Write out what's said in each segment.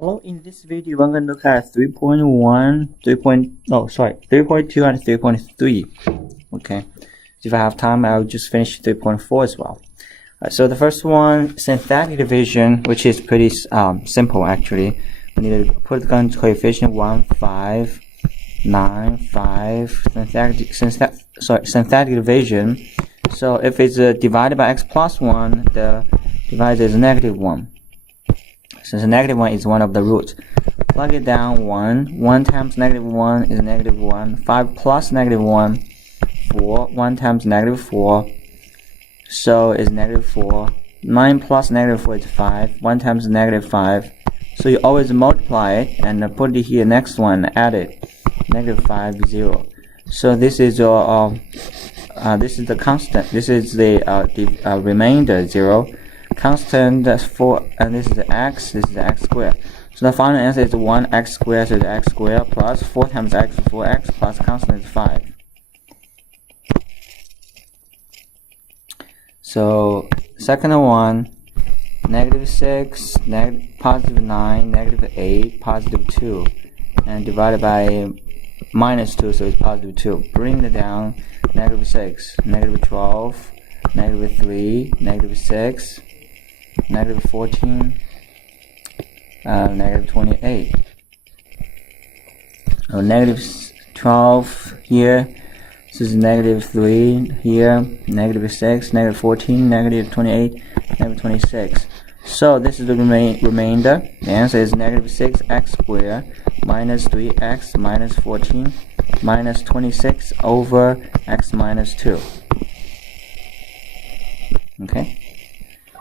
Hello, in this video we're going to look at 3.1, 3.2 and 3.3. Okay, if I have time I'll just finish 3.4 as well. So the first one, synthetic division, which is pretty simple actually. We need to put the coefficient 1, 5, 9, 5, synthetic division. So if it's divided by x plus 1, the divisor is -1. Since -1 is one of the roots, plug it down 1. 1 times -1 is -1. 5 plus -1, 4. 1 times -4, so is -4. 9 plus -4 is 5. 1 times -5, so you always multiply it and put it here next one, add it. -5, 0. So this is your this is the constant. This is the remainder 0. Constant 4, and this is the x, this is the x squared. So the final answer is 1x squared, so it's x squared plus 4 times x, 4x plus constant is 5. So second one, -6, +9, -8, +2, and divided by -2, so it's +2. Bring it down, -6, -12, -3, -6, -14, -28. Oh, -12 here. This is -3 here. -6, -14, -28, -26. So this is the remainder. The answer is -6x squared minus 3x minus 14 minus 26 over x minus 2. Okay.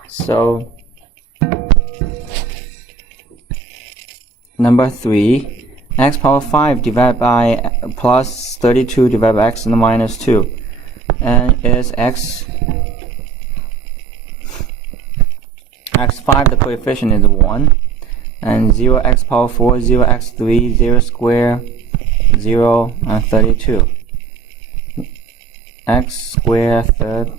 So number 3, x power 5 divided by plus 32 divided by x and minus 2, and is x5, the coefficient is 1, and 0x power 4, 0x3, 0 square, 0, and 32. X square third.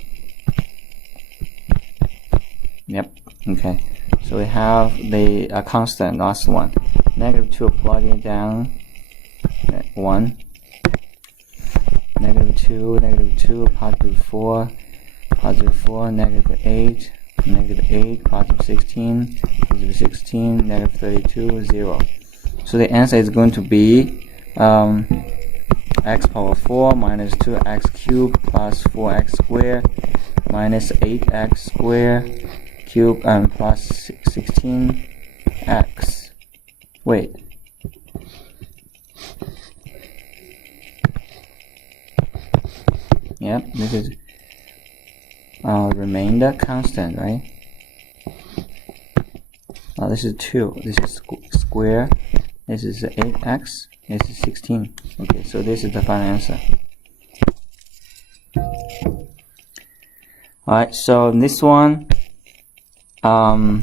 Yep. Okay. So we have the constant, last one. -2, plug it down. 1. -2, -2, +4, +4, -8, -8, +16, +16, -32, 0. So the answer is going to be x power 4 minus 2x cubed plus 4x squared minus 8x squared cube and plus 16x. Wait. Yep, this is remainder constant, right? This is 2. This is square. This is 8x. This is 16. Okay, so this is the final answer. Alright, so this one, for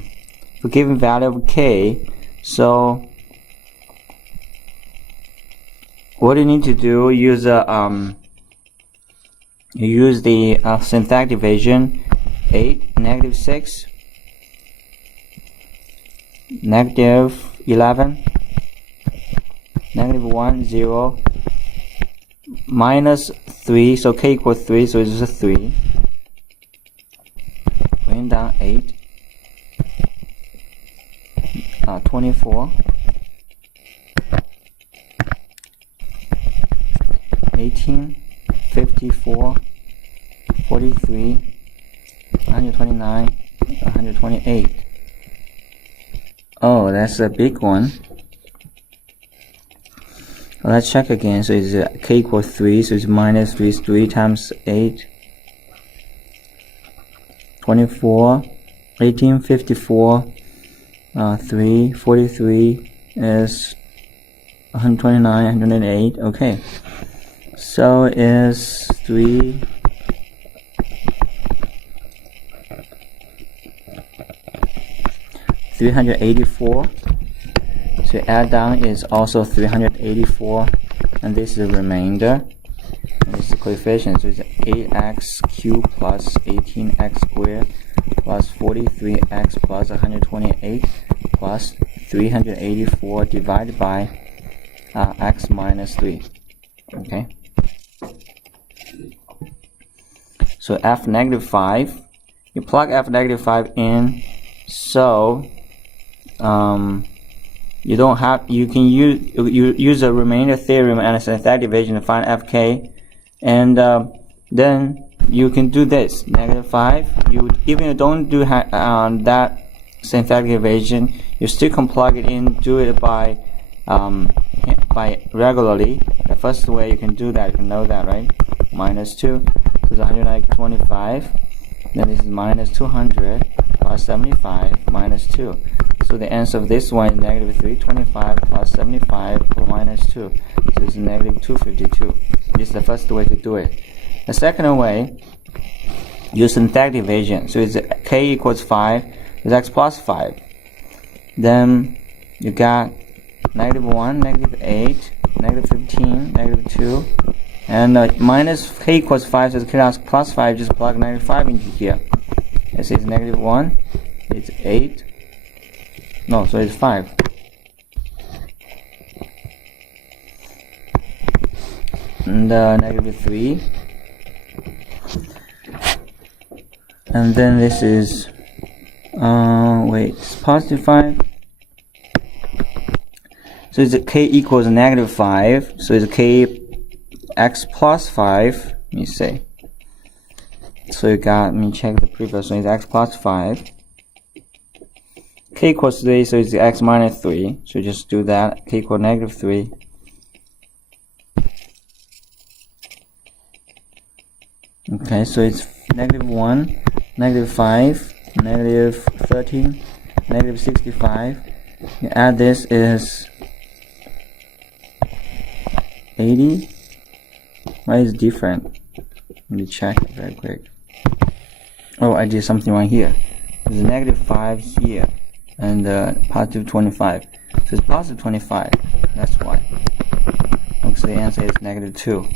given value of k, so what you need to do, use the synthetic division. 8, -6, -11, -1, 0, minus 3, so k equals 3, so it's just 3. Bring down 8, 24, 18, 54, 43, 129, 128. Oh, that's a big one. Well, let's check again. So it's k equals 3, so it's minus 3 is 3 times 8, 24, 18, 54, 3, 43 is 129, 108. Okay, so is 3, 384. So add down is also 384, and this is the remainder. And this is the coefficient, so it's 8x cubed plus 18x squared plus 43x plus 128 plus 384 divided by x minus 3. Okay. So f negative 5, you plug f negative 5 in, so you don't have, you can use the remainder theorem and synthetic division to find fk, and then you can do this negative 5. You even if you don't do that synthetic division, you still can plug it in, do it by regularly. The first way you can do that, you can know that, right? Minus 2, so it's 125. Then this is minus 200 plus 75 minus 2. So the answer of this one is negative 325 plus 75 plus minus 2. So it's negative 252. This is the first way to do it. The second way, use synthetic division. So it's k equals 5 is x plus 5. Then you got negative 1, negative 8, negative 15, negative 2. And minus k equals 5, so it's k plus 5, just plug negative 5 into here. This is negative 1, it's 8. No, so it's 5. And negative 3. And then this is, it's positive 5. So it's k equals negative 5, so it's k x plus 5, let me say. So you got, let me check the previous one, is x plus 5. K equals 3, so it's x minus 3. So just do that. K equals negative 3. Okay, so it's negative 1, negative 5, negative 13, negative 65. You add this is 80. Why is it different? Let me check it very quick. Oh, I did something wrong here. There's a negative 5 here and positive 25. So it's positive 25. That's why. Okay, so the answer is negative 2.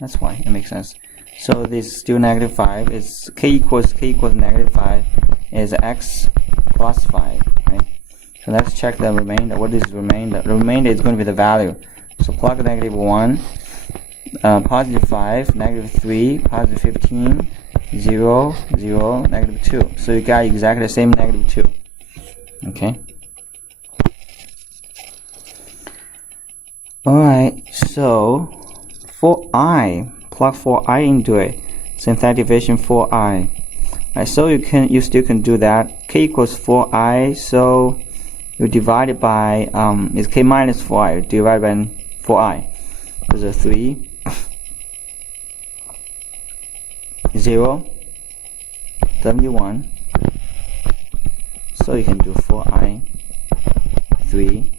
That's why. It makes sense. So this is still negative 5. It's k equals negative 5 is x plus 5. Right? So let's check the remainder. What is the remainder? The remainder is going to be the value. So plug negative 1. Positive 5, negative 3, positive 15, 0, 0, negative 2. So you got exactly the same negative 2. Okay. Alright, so for I, plug for I into it. Synthetic division for I. Right, so you still can do that. K equals 4i, so you divide it by it's k minus 4i, divided by 4i. There's a 3. 0, 71. So you can do 4i, 3,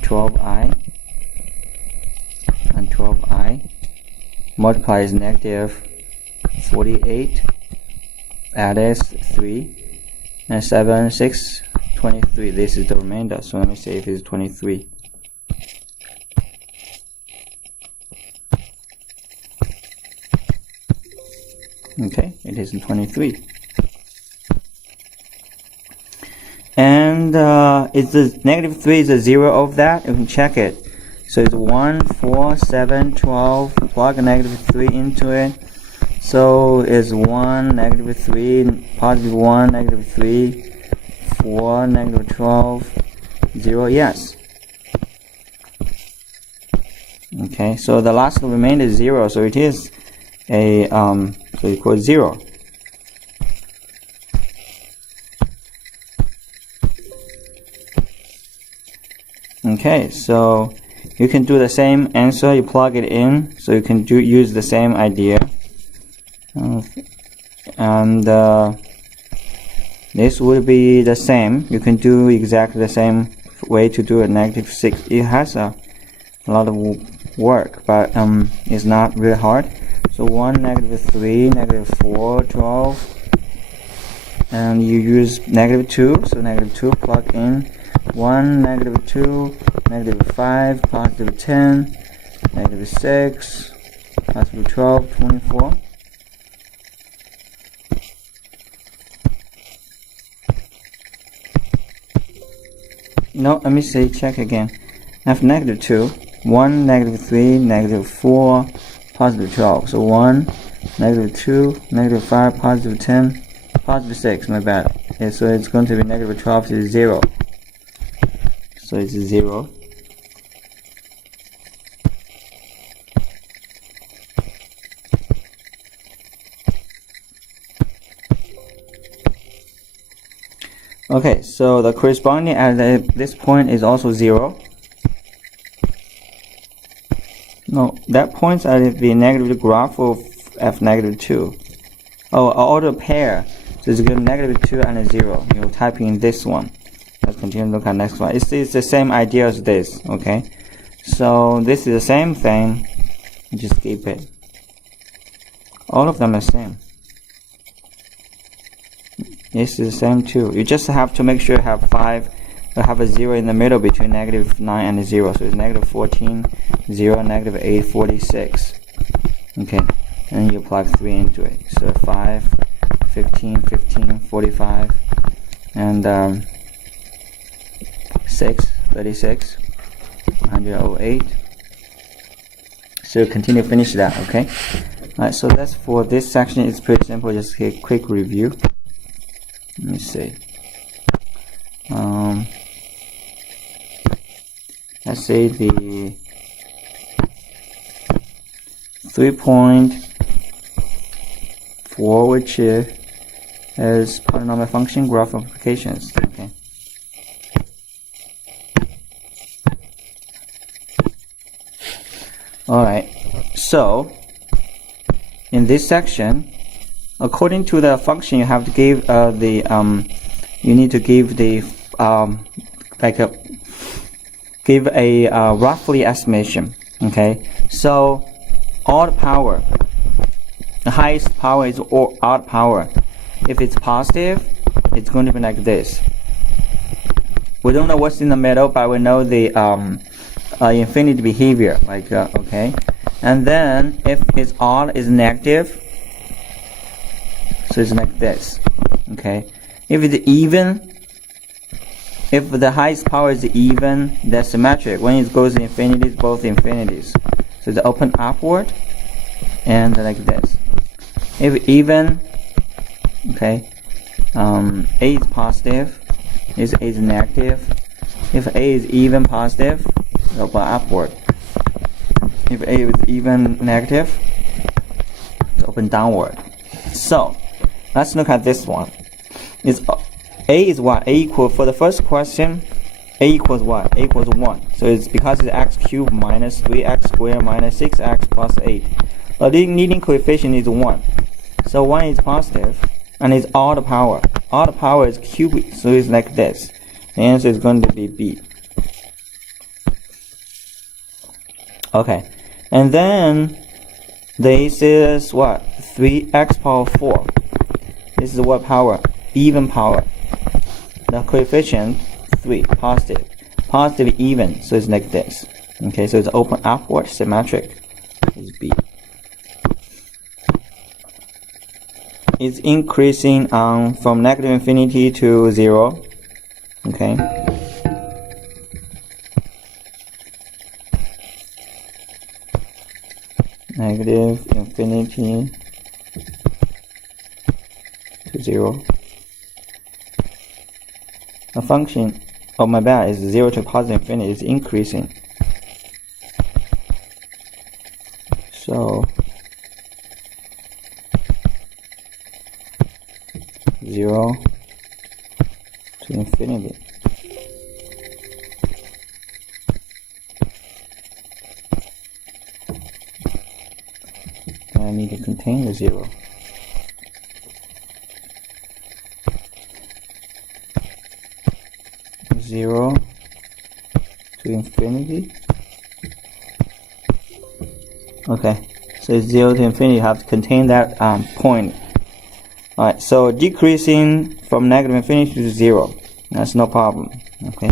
12i, and 12i. Multiply is negative 48. Add is 3, and 7, 6, 23. This is the remainder. So let me say it is 23. Okay, it is 23. And it's the negative 3 is a 0 of that. You can check it. So it's 1, 4, 7, 12. Plug a negative 3 into it. So it's 1, negative 3, positive 1, negative 3, 4, negative 12, 0, yes. Okay, so the last remainder is 0, so it is a so equals 0. Okay, so you can do the same answer. You plug it in, so you can use the same idea, and this would be the same. You can do exactly the same way to do a negative 6. It has a lot of work, but it's not really hard. So 1, negative 3, negative 4, 12, and you use negative 2, so negative 2 plug in, 1, negative 2, negative 5, positive 10, negative 6, positive 12, 24. No, let me see, check again. I have negative 2, 1, negative 3, negative 4, positive 12. So 1, negative 2, negative 5, positive 10, positive 6, my bad. Okay, so it's going to be negative 12 to 0. So it's 0. Okay, so the corresponding at this point is also 0. No, that points at the negative graph of f negative 2. Oh, order pair. So it's good negative 2 and a 0. You type in this one. Let's continue to look at next one. It's the same idea as this, okay? So this is the same thing. Just keep it. All of them are the same. This is the same too. You just have to make sure you have 5, you have a 0 in the middle between negative 9 and 0. So it's negative 14, 0, negative 8, 46. Okay, and you plug 3 into it. So 5, 15, 15, 45, and 6, 36, 108. So continue, finish that, okay? Alright, so that's for this section. It's pretty simple. Just a quick review. Let me see. Let's say the 3.4, which is polynomial function graph applications. Okay. All right. So in this section, according to the function, you have to give you need to give the give a roughly estimation. Okay, so odd power, the highest power is odd power. If it's positive, it's going to be like this. We don't know what's in the middle, but we know the infinity behavior. Like okay, and then if it's odd, is negative. So it's like this, okay? If it's even, if the highest power is even, that's symmetric. When it goes to infinity, it's both infinities. So it's open upward and like this. If even, okay, A is positive, A is negative. If A is even positive, it's open upward. If A is even negative, it's open downward. So let's look at this one. A is what? A equals, for the first question, A equals what? A equals 1. So it's because it's x cubed minus 3x squared minus 6x plus 8. The leading coefficient is 1. So 1 is positive and it's odd power. Odd power is cubic, so it's like this. The answer is going to be B. Okay. And then this is what? 3x power 4. This is what power? Even power. The coefficient 3, positive. Positive even, so it's like this. Okay, so it's open upward, symmetric. Is B. It's increasing from negative infinity to 0. Okay. Negative infinity to 0. The function of my bad is 0 to positive infinity. Is increasing. So 0 to infinity. I need to contain the 0. Zero to infinity. Okay, so 0 to infinity, you have to contain that point. Alright, so decreasing from negative infinity to 0. That's no problem. Okay.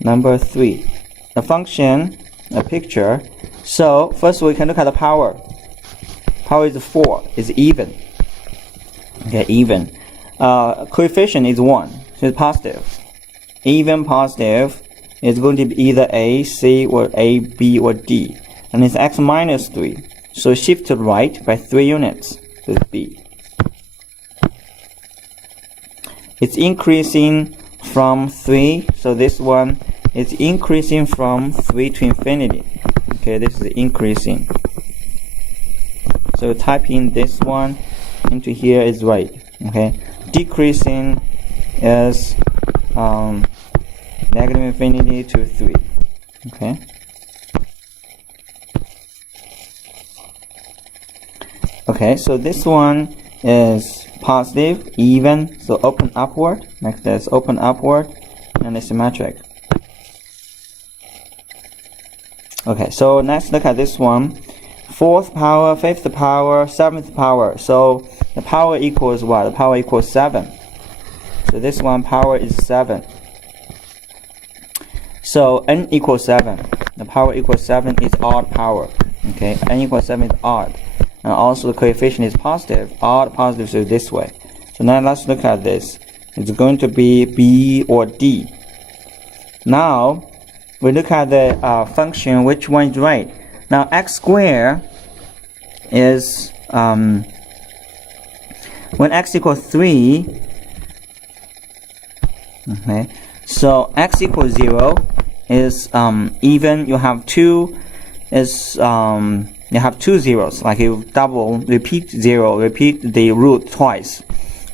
Number 3. The function, a picture. So first we can look at the power. Power is 4. It's even. Okay, even. coefficient is 1, so it's positive. Even positive is going to be either A, C, or A, B, or D. And it's x minus 3. So shift to the right by 3 units. So it's B. It's increasing from 3. So this one is increasing from 3 to infinity. Okay, this is increasing. So type in this one into here is right. Okay, decreasing is negative infinity to 3. Okay. Okay, so this one is positive, even, so open upward. Next is open upward, and it's symmetric. Okay, so let's look at this one. 4th power, 5th power, 7th power. So the power equals what? The power equals 7. So this one power is 7. So n equals 7. The power equals 7 is odd power. Okay, n equals 7 is odd. And also the coefficient is positive. Odd positive, so this way. So now let's look at this. It's going to be B or D. Now we look at the function, which one is right. Now x squared is when x equals 3. Okay, so x equals 0 is even. You have two is you have 2 zeros, like you double, repeat 0, repeat the root twice.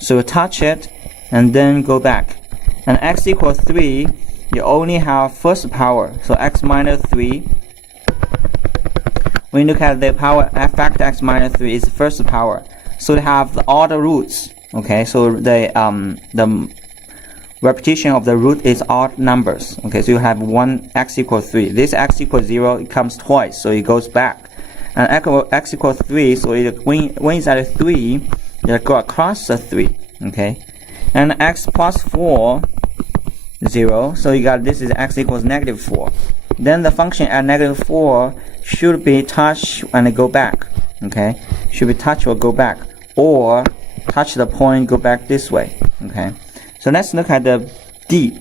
So touch it and then go back. And x equals 3, you only have first power, so x minus 3. When you look at the power, factor x minus 3 is first power. So they have all the roots. Okay, so the repetition of the root is odd numbers. Okay, so you have one x equals 3. This x equals 0, it comes twice, so it goes back. And x equals 3, so when it's at 3, it go across the 3. Okay, and x plus 4, 0. So you got this is x equals negative 4. Then the function at negative 4 should be touch and go back. Okay, should be touch or go back, or touch the point, go back this way. Okay, so let's look at the D.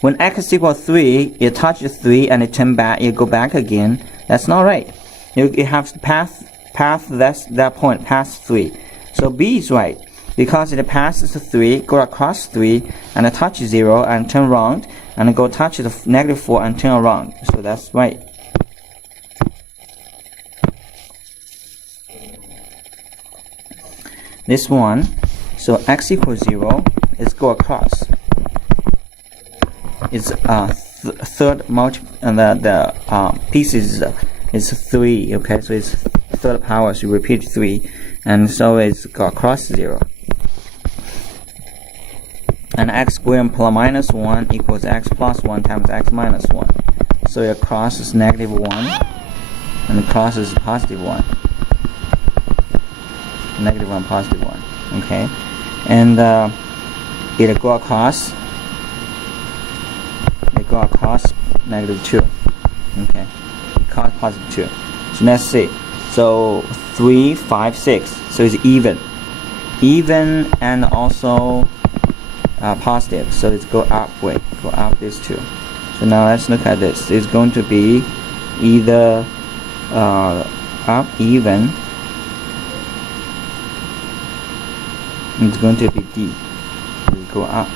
When x equals 3, you touch 3 and it turn back, you go back again. That's not right. You have to pass that point past 3. So B is right because it passes 3, go across 3, and touch 0 and turn around, and go touch the negative 4 and turn around. So that's right. This one, so x equals 0 is go across. It's third multi, and the pieces is 3. Okay, so it's third power, so you repeat 3, and so it's go across 0. And x squared plus minus 1 equals x plus 1 times x minus 1. So your cross is negative 1, and the cross is positive 1. Negative 1, positive 1. Okay, and it go across. It go across negative 2. Okay, cos positive 2. So let's see. So 3, 5, 6. So it's even. Even and also positive. So it's go up way. Go up this 2. So now let's look at this. It's going to be either up, even. It's going to be D. It'll go up.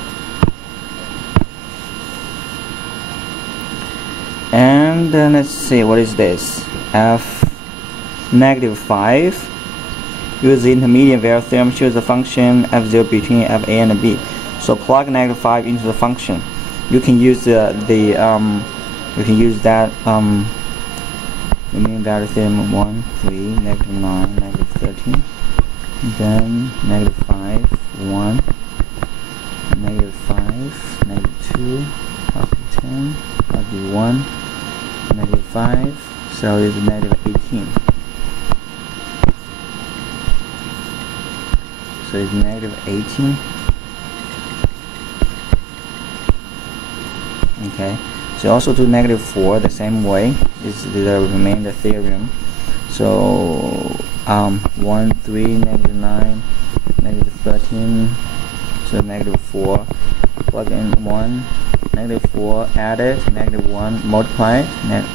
And let's see, what is this? F negative 5. Use the intermediate value theorem. Choose the function f0 between fa and b. So plug negative 5 into the function. You can use you can use that the mean value theorem 1, 3, negative 9, negative 13. Then negative 5, 1, negative 5, negative 2, positive 10, positive 1, negative 5, so it's negative 18. So it's negative 18. Okay, so also do negative 4 the same way. This is the remainder theorem. So 1, 3, negative 9, negative 13, so -4, plug in 1, -4 added, -1 multiplied,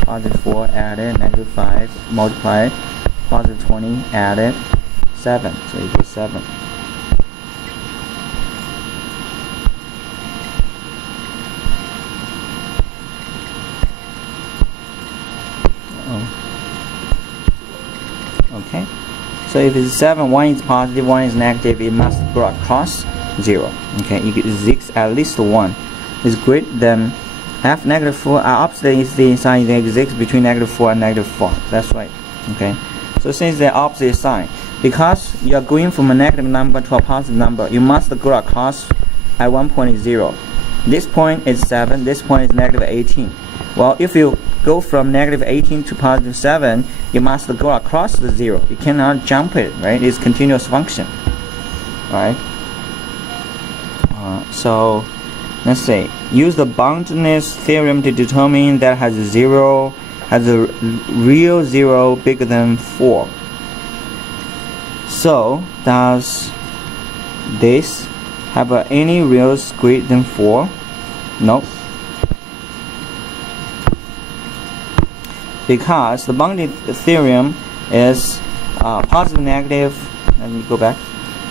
+4 added, -5 multiplied, +20 added, 7, so you get 7. Okay, so if it's 7, 1 is positive, 1 is negative, it must go across 0. Okay, you get 6 at least 1 is greater than f -4. Our opposite is the sign that exists between -4 and -4. That's right. Okay, so since they're opposite sign, because you are going from a negative number to a positive number, you must go across at one point is 0. This point is 7, this point is -18. Well, if you go from -18 to +7, you must go across the 0. You cannot jump it, right? It's continuous function. Alright. So let's say use the boundedness theorem to determine that has a real 0 bigger than 4. So does this have any reals greater than 4? No. Because the bounded theorem is positive, negative. Let me go back.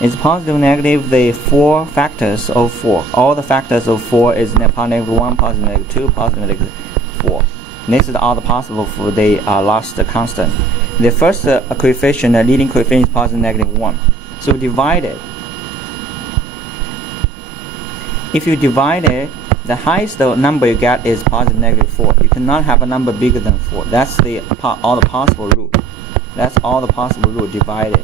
It's positive, negative, the 4 factors of 4. All the factors of 4 is positive -1, positive -2, positive -4. This is all the possible for the last constant. The first coefficient, the leading coefficient, is positive -1. So divide it. If you divide it, the highest number you get is positive -4. You cannot have a number bigger than 4. That's all the possible root. That's all the possible root divided.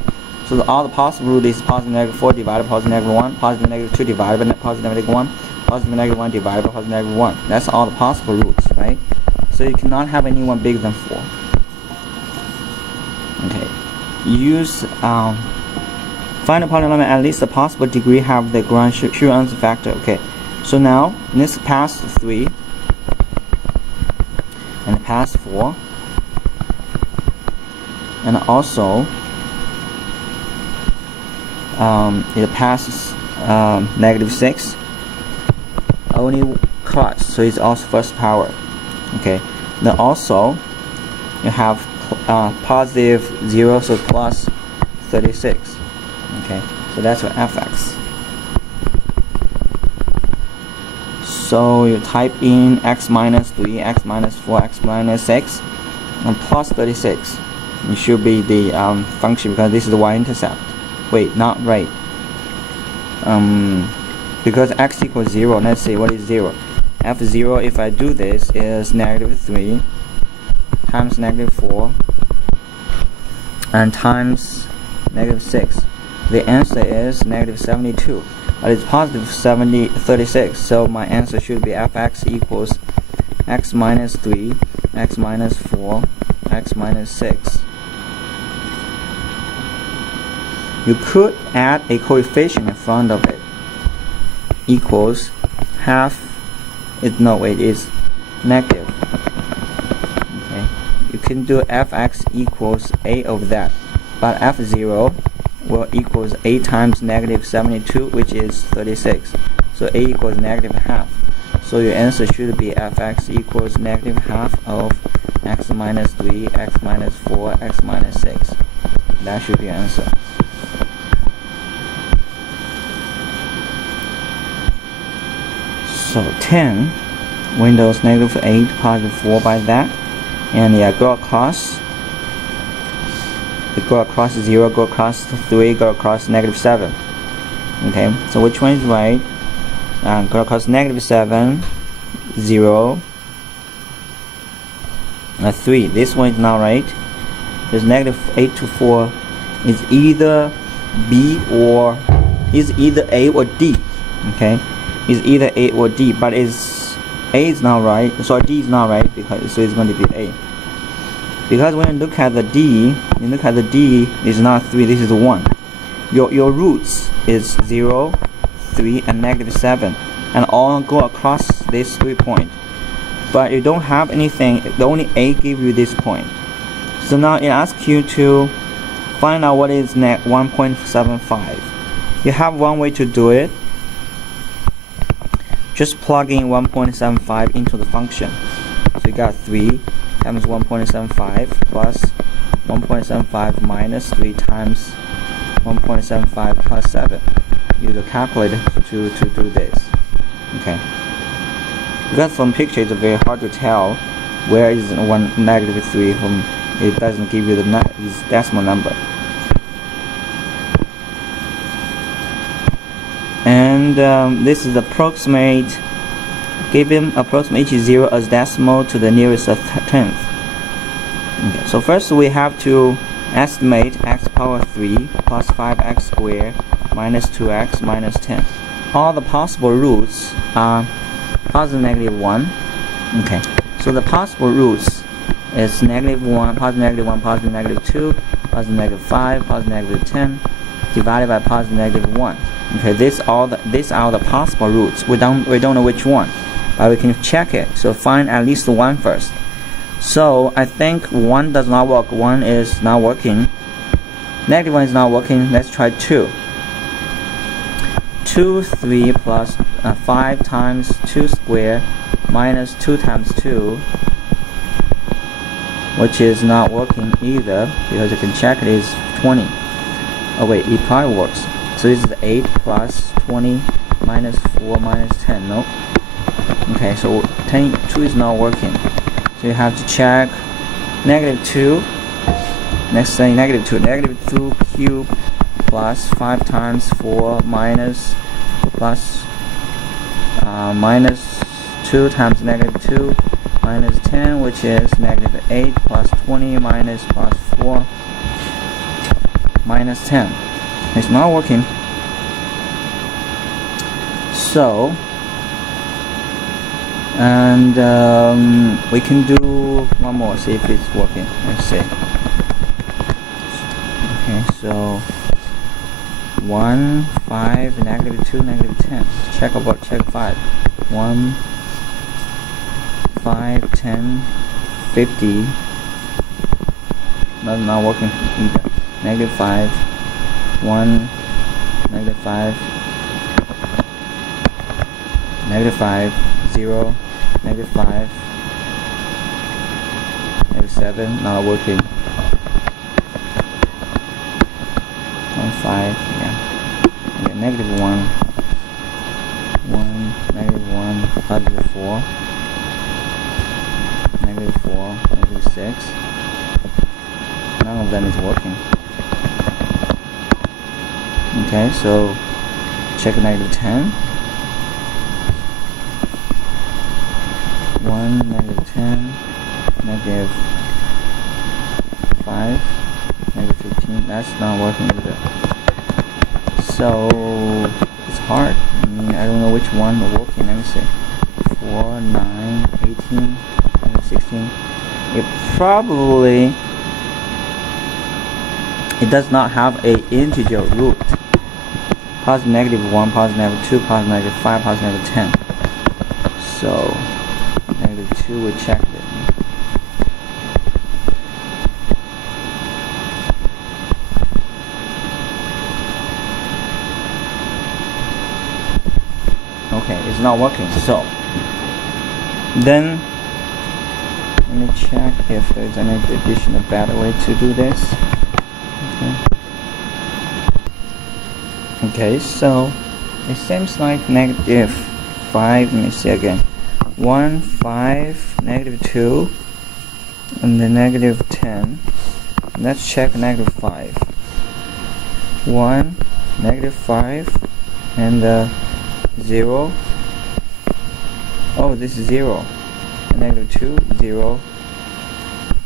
So all the possible root is positive -4 divided by positive -1, positive -2 divided by positive -1, positive -1 divided by positive -1. That's all the possible roots, right? So you cannot have anyone bigger than 4. Okay. Use find a polynomial at least the possible degree have the grand sure answer factor. Okay. So now this past 3 and past 4 and also it passes -6 only cross, so it's also first power. Okay, then also you have positive 0, so plus 36. Okay, so that's your fx. So you type in x minus 3, x minus 4, x minus 6, and plus 36. It should be the function because this is the y-intercept. Wait, not right. Because x equals 0, let's see what is 0. f0, if I do this, is -3 times -4 and times -6. The answer is -72. But it's positive 36, so my answer should be fx equals x minus 3, x minus 4, x minus 6. You could add a coefficient in front of it. Equals half. It is negative. Okay, you can do fx equals a of that, but f0 will equals a times -72, which is 36. So a equals -half. So your answer should be fx equals -half of x minus 3, x minus 4, x minus 6. That should be your answer. So 10, Windows -8, +4 by that, and go across. Go across 0, go across 3, go across -7. Okay, so which one is right? Go across -7, 0, 3. This one is not right. There's -8 to 4 is either B or is either A or D. Okay, is either A or D, but A is not right. So D is not right because so it's going to be A. Because when you look at the D, it's not 3, this is 1. Your roots is 0, 3, and -7, and all go across this 3 point. But you don't have anything, the only A give you this point. So now it asks you to find out what is 1.75. You have one way to do it. Just plug in 1.75 into the function. So you got 3 times 1.75 plus 1.75 minus 3 times 1.75 plus 7. Use a calculator to do this. Okay. Because from picture it's very hard to tell where is -3 from. It doesn't give you the decimal number. And this is approximate. Give him approximate each 0 as decimal to the nearest 10th. Okay, so first we have to estimate x power 3 plus 5x squared minus 2x minus 10. All the possible roots are positive, -1. Okay, so the possible roots is -1, positive, -1, positive, -2, positive, -5, positive, -10, divided by positive, -1. Okay, these are the possible roots. We don't know which one, but we can check it. So find at least one first. So I think 1 does not work. 1 is not working. -1 is not working. Let's try 2. 2, 3 plus 5 times 2 squared minus 2 times 2, which is not working either because you can check it is 20. Oh wait, it probably works. So this is 8 plus 20 minus 4 minus 10. Nope. Okay, so 2 is not working. So you have to check -2. Next thing, -2. -2 cubed plus 5 times 4 minus plus minus 2 times -2 minus 10, which is -8 plus 20 minus plus 4 minus 10. It's not working. So, and we can do one more, see if it's working. Let's see. Okay, so 1, 5, -2, -10. Check 5. 1, 5, 10, 50. Not working either. -5, 1, -5, -5, 0, -5, -7, not working. 1, 5, yeah. Okay, -1, 1, -1, +4, -4, -6. None of them is working. Okay, so check -10. 1, -10, -5, -15. That's not working either. So it's hard. I don't know which one is working. Let me see. 4, 9, 18, 16. It does not have a integer root. Positive -1, positive -2, positive -5, positive 10. So -2, we checked it. Okay, it's not working. So then let me check if there's any additional better way to do this. Okay, so it seems like -5. Let me see again. 1, 5, -2, and then -10. Let's check -5. 1, -5, and 0. Oh, this is 0. And -2, 0,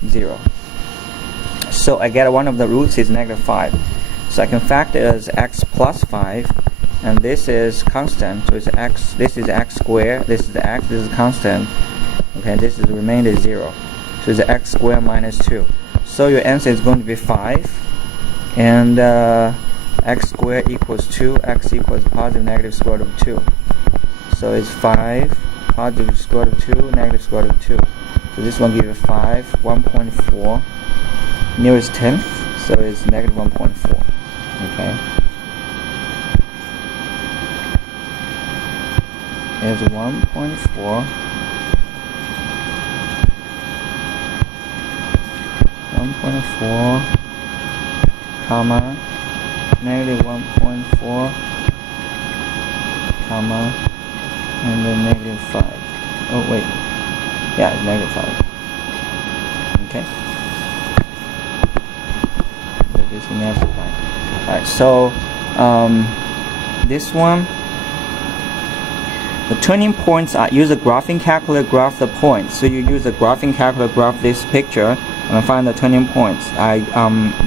0. So I get one of the roots is -5. So I can factor it as x plus 5, and this is constant. So it's x. This is x squared. This is x. This is constant. Okay, this is the remainder 0. So it's x squared minus 2. So your answer is going to be 5, and x squared equals 2. X equals positive negative square root of 2. So it's 5 positive square root of 2 negative square root of 2. So this one gives you 5, 1.4 nearest 10th. So it's -1.4. Okay. is 1.4 comma negative 1.4 comma and then negative 5. Oh wait, yeah, it's negative 5. Okay, so this is negative 5. Alright, so this one, the turning points are use a graphing calculator graph the points. So you use a graphing calculator graph this picture and find the turning points.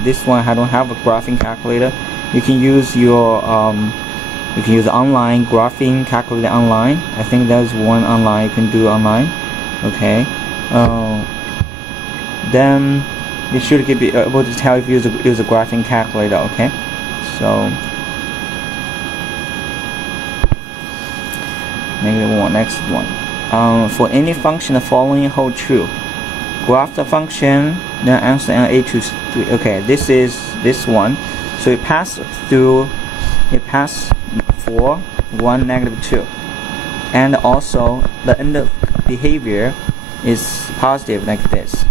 This one I don't have a graphing calculator. You can use your online graphing calculator online. I think there's one online you can do online. Okay. Then you should be able to tell if you use a graphing calculator. Okay. So -1. Next one. For any function, the following hold true. Graph the function, then answer a to 3. Okay, this is this one. So it passes 4, 1, -2, and also the end of behavior is positive like this.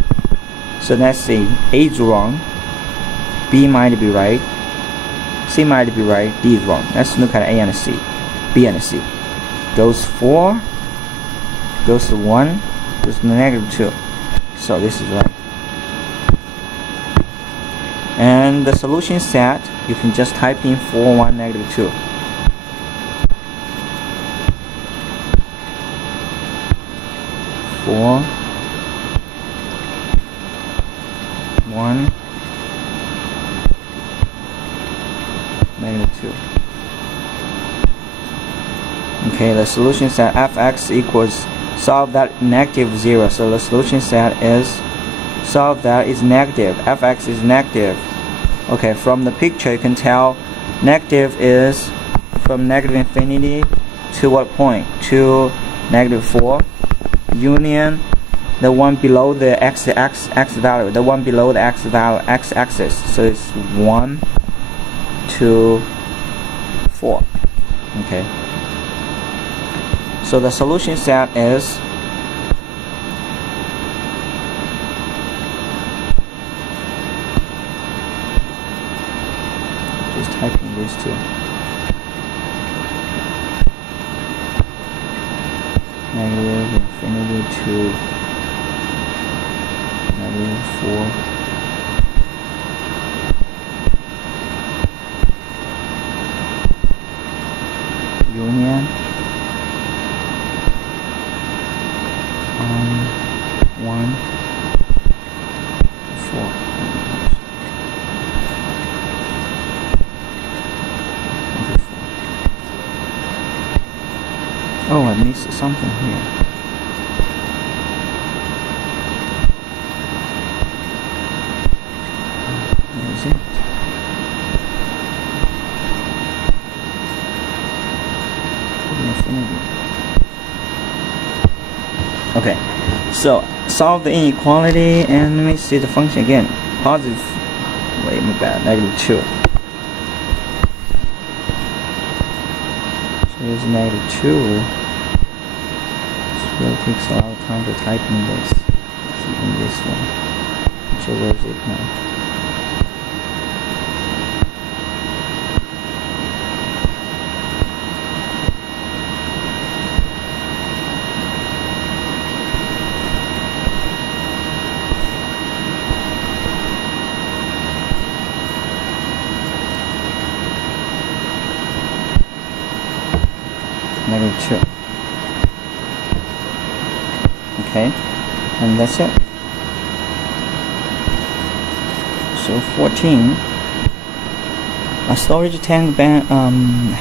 So let's see, A is wrong, B might be right, C might be right, D is wrong. Let's look at A and C, B and C. Goes 4, goes to 1, goes to -2. So this is right. And the solution set, you can just type in 4, 1, -2. Four, 1, -2. Okay, the solution set fx equals solve that -0. So the solution set is solve that is negative. Fx is negative. Okay, from the picture you can tell negative is from -infinity to what point? To -4. Union the one below the x value, the one below the x value, x-axis. So it's 1 to 4. Okay. So the solution set is just typing these two. -infinity to -4. Union 1, 4. Oh, I missed something here. Where is it? Infinity. Okay, so solve the inequality and let me see the function again. Positive, wait, my bad, -2. So here's -2. It really takes a lot of time to type in this. Even this one. Where is it now? -2. Okay, and that's it. So 14. A storage tank baton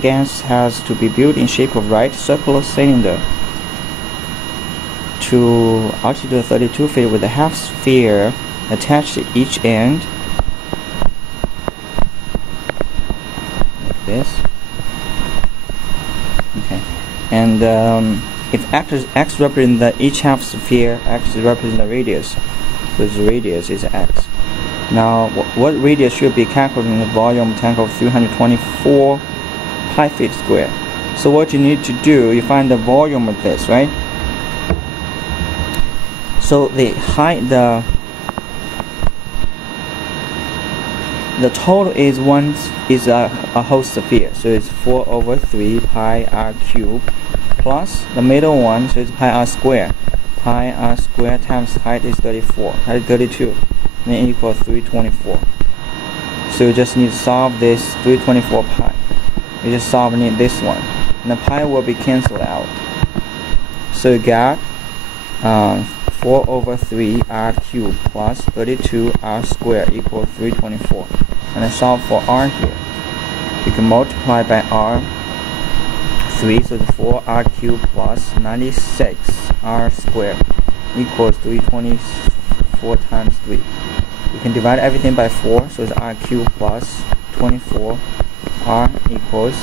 gas has to be built in shape of right circular cylinder to altitude 32 feet with a half sphere attached to each end. This. Okay, and if x represents each half sphere, x represents the radius, so the radius is x. Now, what radius should be calculated in the volume tank of 324 pi feet squared. So what you need to do, you find the volume of this, right? So the height, the total is a whole sphere, so it's 4 over 3 pi r cubed plus the middle one, so it's pi r squared. Pi r squared times height is 34, height is 32, then equals 324. So you just need to solve this 324 pi. You just solve this one, and the pi will be cancelled out. So you got 4 over 3 r cubed plus 32 r squared equals 324. And I solve for r here. You can multiply by r 3, so the 4 r cubed plus 96 r squared equals 324 times 3. You can divide everything by 4, so it's r cubed plus 24 r equals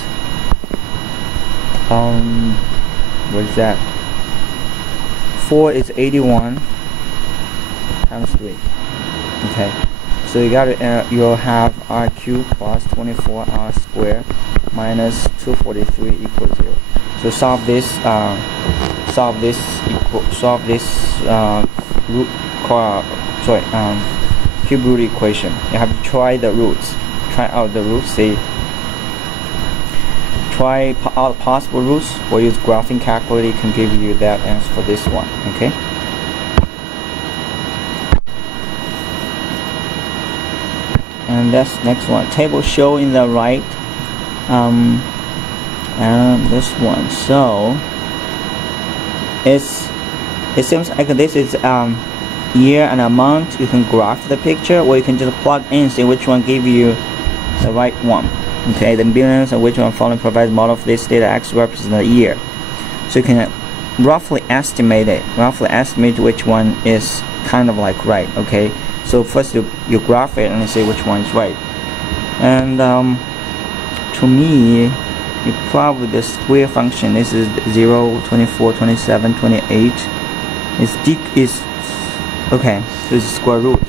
what is that? 4 is 81 times 3. Okay, so you got you'll have r cubed plus 24 r squared minus 243 equals 0. So solve this cube root equation. You have to try the roots. Try out the roots. See. Try out possible roots or use graphing calculator. It can give you that answer for this one. Okay. And that's next one. Table show in the right. And this one. So it seems like this is year and a month. You can graph the picture, or you can just plug in, see which one give you the right one. Okay, the billions of which one following provides model of this data. X represents the year, so you can roughly estimate which one is kind of like right. Okay, so first you graph it and see which one is right. And to me, you probably the square function. This is 0, 24, 27, 28. Is okay. So it's square root.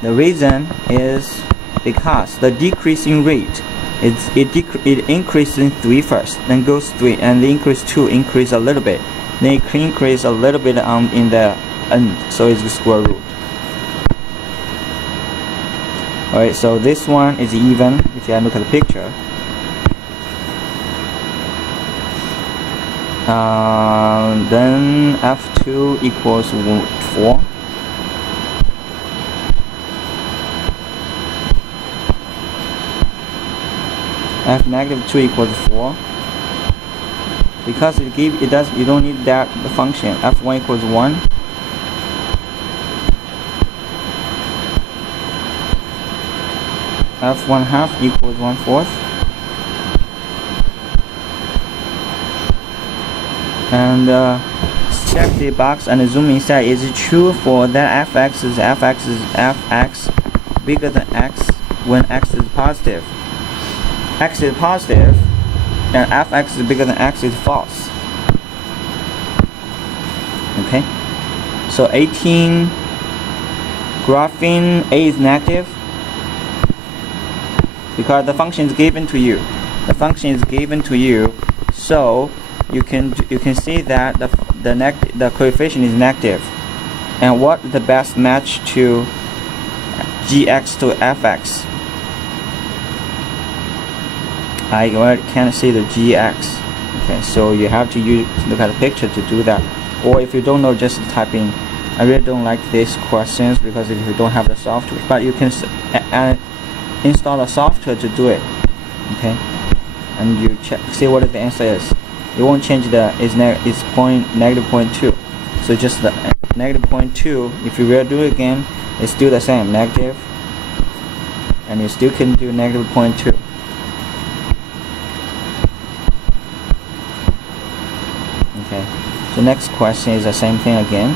The reason is because the decreasing rate it increases in 3 first, then goes 3, and the increase 2 increase a little bit, then it increase a little bit in the end, so it's the square root. Alright, so this one is even if you look at the picture. Then f2 equals 4. F negative 2 equals 4. Because you don't need that the function. F1 equals 1. F1 half equals 1/4. And check the box and zoom inside. Is it true for that fx is fx bigger than x when x is positive? X is positive and fx is bigger than x is false. Okay, so 18 graphing A is negative because the function is given to you. So you can see that the coefficient is negative. And what is the best match to gx to fx? I can't see the gx. Okay, so you have to look at the picture to do that. Or if you don't know, just type in. I really don't like these questions because if you don't have the software, but you can install the software to do it. Okay, and you see what the answer is. It won't change it's negative 0.2. So just the negative 0.2. If you will do it again, it's still the same, negative, and you still can do negative 0.2. Okay, so next question is the same thing again.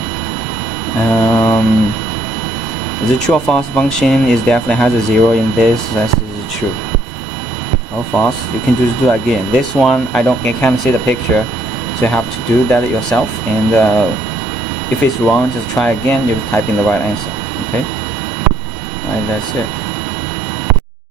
Is it true or false function is definitely has a 0 in this? This is true. Or false? You can just do it again. This one I can't see the picture, so you have to do that yourself. And if it's wrong, just try again. You type in the right answer. Okay. Alright, that's it.